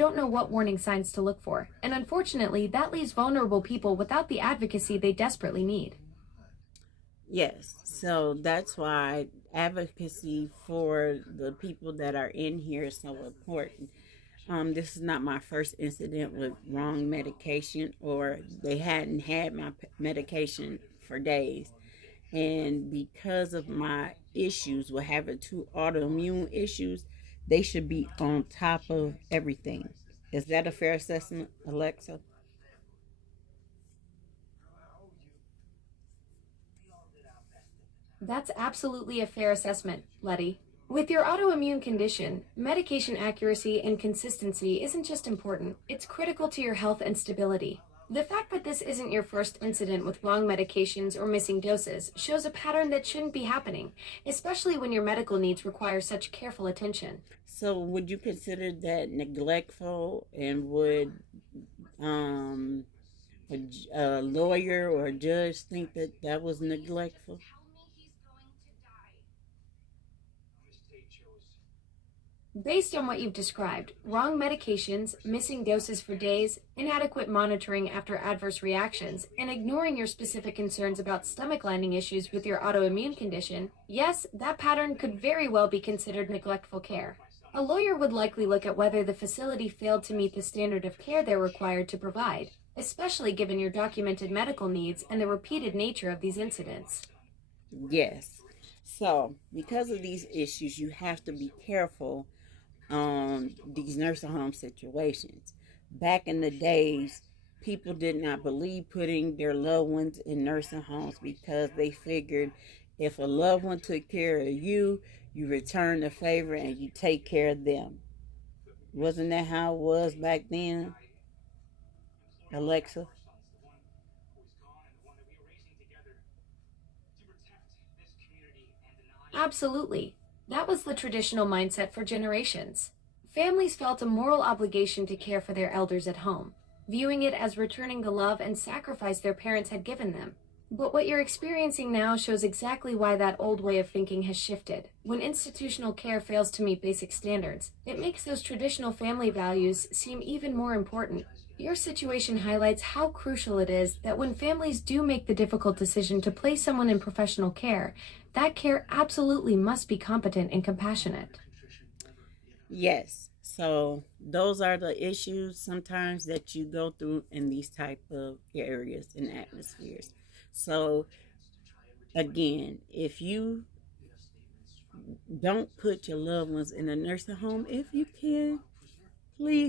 don't know what warning signs to look for, and unfortunately, that leaves vulnerable people without the advocacy they desperately need. Yes, so that's why advocacy for the people that are in here is so important. This is not my first incident with wrong medication, or they hadn't had my medication for days. And because of my issues with having two autoimmune issues, they should be on top of everything. Is that a fair assessment, Alexa? That's absolutely a fair assessment, Letty. With your autoimmune condition, medication accuracy and consistency isn't just important, it's critical to your health and stability. The fact that this isn't your first incident with wrong medications or missing doses shows a pattern that shouldn't be happening, especially when your medical needs require such careful attention. So, would you consider that neglectful, and would um, a lawyer or a judge think that that was neglectful? Based on what you've described, wrong medications, missing doses for days, inadequate monitoring after adverse reactions, and ignoring your specific concerns about stomach lining issues with your autoimmune condition, yes, that pattern could very well be considered neglectful care. A lawyer would likely look at whether the facility failed to meet the standard of care they're required to provide, especially given your documented medical needs and the repeated nature of these incidents. Yes. So, because of these issues, you have to be careful on these nursing home situations. Back in the days, people did not believe putting their loved ones in nursing homes because they figured if a loved one took care of you, you return the favor and you take care of them. Wasn't that how it was back then, Alexa? Absolutely. That was the traditional mindset for generations. Families felt a moral obligation to care for their elders at home, viewing it as returning the love and sacrifice their parents had given them. But what you're experiencing now shows exactly why that old way of thinking has shifted. When institutional care fails to meet basic standards, it makes those traditional family values seem even more important. Your situation highlights how crucial it is that when families do make the difficult decision to place someone in professional care, that care absolutely must be competent and compassionate. Yes. So those are the issues sometimes that you go through in these type of areas and atmospheres. So again, if you don't put your loved ones in a nursing home, if you can, please